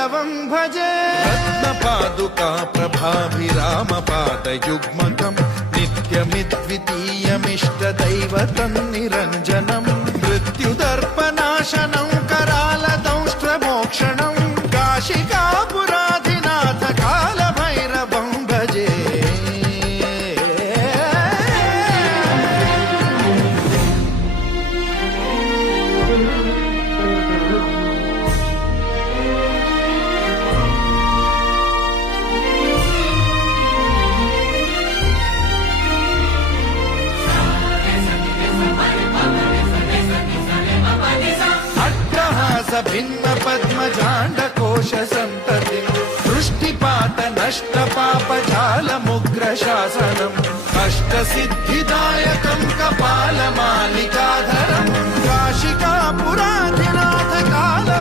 भैरवं भजे रत्नपादुका प्रभाभिरामपादयुग्मकं नित्यमिद्वितीयमिष्टदैवतं निरञ्जनं मृत्युदर्पनाशनं करालदंष्ट्रमोक्षणं काशिकापुराधिनाथ कालभैरवं भजे भिन्न पद्मजाण्डकोश सन्ततिं दृष्टिपात नष्ट पापजालमुग्र शासनम् अष्टसिद्धिदायकं कपालमालिकाधरं काशिकापुराधि